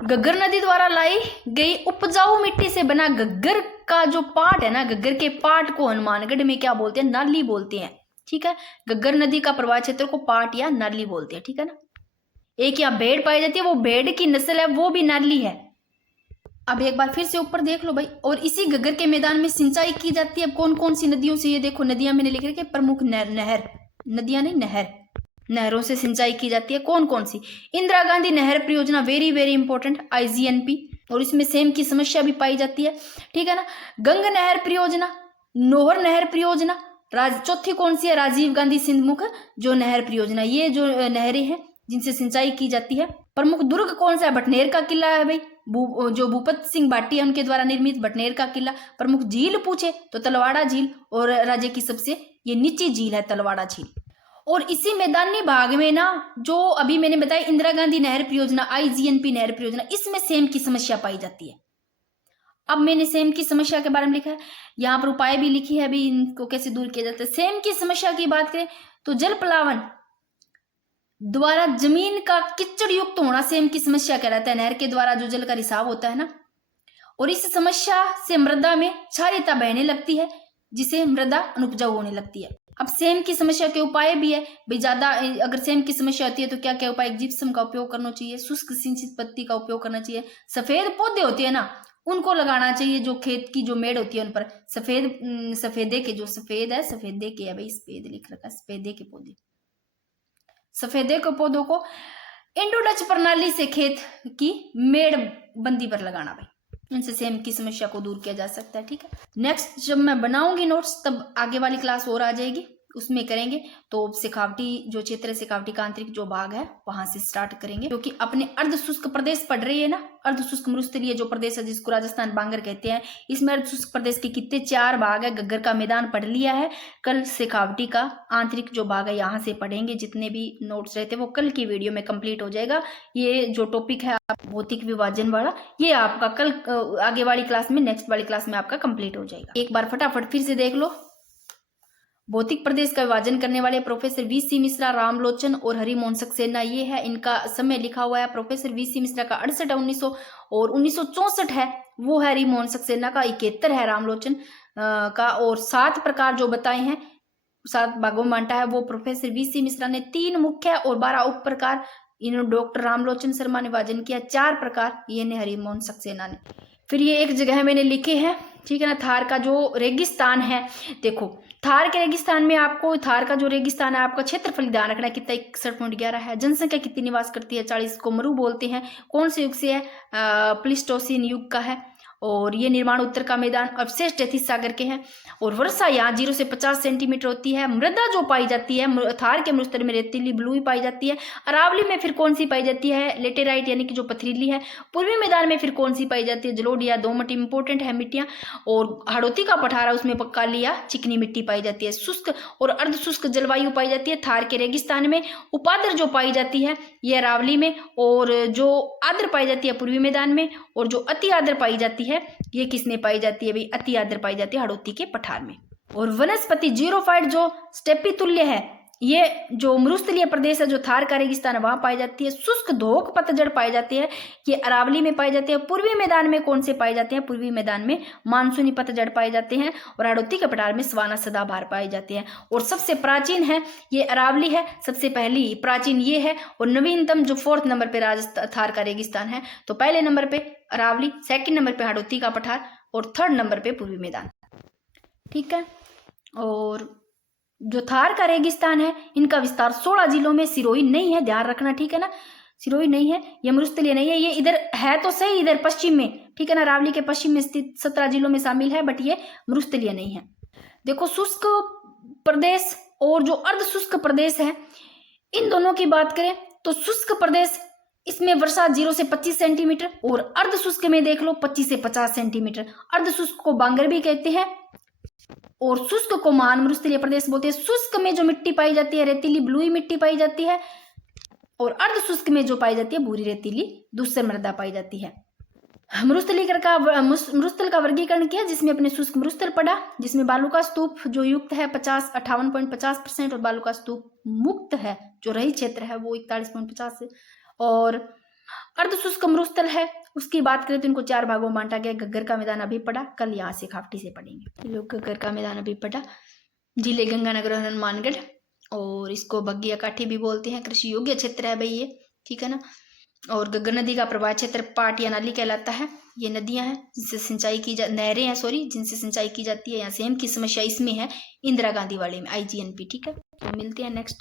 घग्गर नदी द्वारा लाई गई उपजाऊ मिट्टी से बना घग्गर का जो पाट है ना, घग्गर के पाट को हनुमानगढ़ में क्या बोलते हैं? नाली बोलते हैं। ठीक है, घग्गर नदी का प्रवाह क्षेत्र को पाट या नाली बोलते हैं। ठीक है ना। एक यहाँ भेड़ पाई जाती है, वो भेड़ की नस्ल है, वो भी नाली है। अब एक बार फिर से ऊपर देख लो भाई। और इसी घग्गर के मैदान में सिंचाई की जाती है कौन कौन सी नदियों से? ये देखो नदियां मैंने लिख रखी है, प्रमुख नहर, नदियां नहीं नहर, नहरों से सिंचाई की जाती है। कौन कौन सी? इंदिरा गांधी नहर परियोजना, वेरी वेरी इंपॉर्टेंट, IGNP, और इसमें सेम की समस्या भी पाई जाती है। ठीक है ना। गंग नहर परियोजना, नोहर नहर परियोजना, चौथी कौन सी है? राजीव गांधी सिंधमुख जो नहर परियोजना। ये जो नहरें हैं जिनसे सिंचाई की जाती है। प्रमुख दुर्ग कौन सा है? भटनेर का किला है भाई, जो भूपत सिंह भाटी है उनके द्वारा निर्मित भटनेर का किला। प्रमुख झील पूछे तो तलवाड़ा झील, और राज्य की सबसे ये निची झील है तलवाड़ा झील। और इसी मैदानी भाग में ना, जो अभी मैंने बताया इंदिरा गांधी नहर परियोजना, IGNP नहर परियोजना, इसमें सेम की समस्या पाई जाती है। अब मैंने सेम की समस्या के बारे में लिखा है, यहाँ पर उपाय भी लिखी है अभी इनको कैसे दूर किया जाता है। सेम की समस्या की बात करें तो जल प्लावन द्वारा जमीन का कीचड़ युक्त होना सेम की समस्या कहलाता है। नहर के द्वारा जो जल का रिसाव होता है ना, और इस समस्या से मृदा में क्षारीयता बहने लगती है, जिसे मृदा अनुपजाऊ होने लगती है। अब सेम की समस्या के उपाय भी है भाई। ज्यादा अगर सेम की समस्या होती है तो क्या क्या उपाय? जिप्सम का उपयोग करना चाहिए, शुष्क सिंचित पत्ती का उपयोग करना चाहिए, सफेद पौधे होते हैं ना उनको लगाना चाहिए, जो खेत की जो मेड़ होती है उन पर सफेदे के, जो सफेद है, सफेदे के है भाई, सफेद लिख रखा है, सफेदे के पौधे, सफेदे के पौधों को इंडो डच प्रणाली से खेत की मेड़ बंदी पर लगाना भाई। इनसे सेम की समस्या को दूर किया जा सकता है। ठीक है। नेक्स्ट जब मैं बनाऊंगी नोट्स तब आगे वाली क्लास और आ जाएगी, उसमें करेंगे। तो शेखावटी जो क्षेत्र है, शेखावटी का आंतरिक जो भाग है वहां से स्टार्ट करेंगे, क्योंकि अपने अर्ध शुष्क प्रदेश पढ़ रही है ना। अर्ध शुष्क मरुस्थलीय जो प्रदेश है जिसको राजस्थान बांगर कहते हैं, इसमें अर्ध शुष्क प्रदेश के कितने 4 भाग है। घग्गर का मैदान पढ़ लिया है, कल शेखावटी का आंतरिक जो भाग है यहाँ से पढ़ेंगे। जितने भी नोट्स रहते हैं वो कल की वीडियो में कंप्लीट हो जाएगा। ये जो टॉपिक है भौतिक विभाजन वाला, ये आपका कल आगे वाली क्लास में, नेक्स्ट वाली क्लास में आपका कंप्लीट हो जाएगा। एक बार फटाफट फिर से देख लो। भौतिक प्रदेश का विभाजन करने वाले प्रोफेसर VC मिश्रा, रामलोचन और हरिमोहन सक्सेना, ये है। इनका समय लिखा हुआ है। प्रोफेसर VC मिश्रा का 68 है 1900, और 1964 है वो है हरिमोहन सक्सेना का, 71 है रामलोचन का। और 7 प्रकार जो बताए हैं 7 भागों में बांटा है वो प्रोफेसर VC मिश्रा ने। 3 मुख्य और 12 उप प्रकार इन्होंने डॉक्टर रामलोचन शर्मा ने विभाजन किया। 4 प्रकार ये ने हरिमोहन सक्सेना ने। फिर ये एक जगह मैंने लिखे हैं, ठीक है ना। थार का जो रेगिस्तान है, देखो थार के रेगिस्तान में आपको, थार का जो रेगिस्तान है आपका क्षेत्रफल ध्यान रखना है कितना, 61.11 है। जनसंख्या कितनी निवास करती है? 40 को मरु बोलते हैं। कौन से युग से है? प्लिस्टोसिन युग का है। और ये निर्माण उत्तर का मैदान, अवशेष टेथिस सागर के हैं। और वर्षा यहाँ 0 से 50 सेंटीमीटर होती है। मृदा जो पाई जाती है थार के मरुस्थल में रेतीली बलुई पाई जाती है। अरावली में फिर कौन सी पाई जाती है? लेटेराइट यानी कि जो पथरीली है। पूर्वी मैदान में फिर कौन सी पाई जाती है? जलोढ़ या दोमट, इंपोर्टेंट है मिट्टियां। और हाड़ौती का पठारा उसमें पक्काली या चिकनी मिट्टी पाई जाती है। शुष्क और अर्ध शुष्क जलवायु पाई जाती है थार के रेगिस्तान में। उपाद्र जो पाई जाती है ये अरावली में, और जो आर्द्र पाई जाती है पूर्वी मैदान में। और जो अति आर्द्र पाई जाती है ये किसमें पाई जाती है भाई? अति आर्द्र पाई जाती है हाड़ौती के पठार में। और वनस्पति जीरोफाइट जो स्टेपी तुल्य है, ये जो मरुस्थलीय प्रदेश है जो थार का रेगिस्तान है वहां पाई जाती है। शुष्क धोक पतझड़ पाई जाती है, ये अरावली में पाई जाती है। पूर्वी मैदान में कौन से पाए जाते हैं? पूर्वी मैदान में मानसूनी पतझड़ पाए जाते हैं। और हाड़ौती के पठार में सवाना सदाबहार पाए जाते हैं। और सबसे प्राचीन है ये अरावली है, सबसे पहली प्राचीन ये है। और नवीनतम जो 4th नंबर पे राजस्थान थार का रेगिस्तान है। तो पहले नंबर पे अरावली, 2nd नंबर पे हाड़ौती का पठार, और 3rd नंबर पे पूर्वी मैदान। ठीक है। और जो थार का रेगिस्तान है इनका विस्तार 16 जिलों में, सिरोही नहीं है, ध्यान रखना। ठीक है ना, सिरोही नहीं है, ये मरुस्थलीय नहीं है। ये इधर है तो सही, इधर पश्चिम में, ठीक है ना, अरावली के पश्चिम में स्थित 17 जिलों में शामिल है, बट ये मरुस्थलीय नहीं है। देखो शुष्क प्रदेश और जो अर्ध शुष्क प्रदेश है, इन दोनों की बात करें तो शुष्क प्रदेश इसमें वर्षा 0 से 25 सेंटीमीटर, और अर्ध शुष्क में देख लो 25 से 50 सेंटीमीटर। अर्ध शुष्क को बांगर भी कहते हैं और शुष्क को मान मरुस्थलीय प्रदेश बोलते हैं। शुष्क में जो मिट्टी पाई जाती है रेतीली बलुई मिट्टी पाई जाती है, और अर्ध शुष्क में जो पाई जाती है भूरी रेतीली धूसर मृदा पाई जाती है। मरुस्थलीकरण का मरुस्थल का वर्गीकरण किया जिसमें अपने शुष्क मरुस्थल पड़ा, जिसमें बालू का स्तूप जो युक्त है 58.50%, और बालू का स्तूप मुक्त है जो रही क्षेत्र है वो 41.50 है। और अर्ध शुष्क मरुस्थल है, उसकी बात करें तो इनको 4 भागों में बांटा गया। घग्गर का मैदान अभी पढ़ा, कल यहाँ से खाफ्टी से पढ़ेंगे। लोग घग्गर का मैदान अभी पढ़ा। जिले गंगानगर और हनुमानगढ़, और इसको बग्गिया काठी भी बोलते हैं। कृषि योग्य क्षेत्र है भाई ये, ठीक है ना। और घग्गर नदी का प्रवाह क्षेत्र पाट या नाली कहलाता है। ये नदियां हैं जिनसे सिंचाई की नहरें हैं सॉरी, जिनसे सिंचाई की जाती है। यहाँ सेम की समस्या इसमें है, इंदिरा गांधी वाले में, IGNP, ठीक है। तो मिलते हैं नेक्स्ट।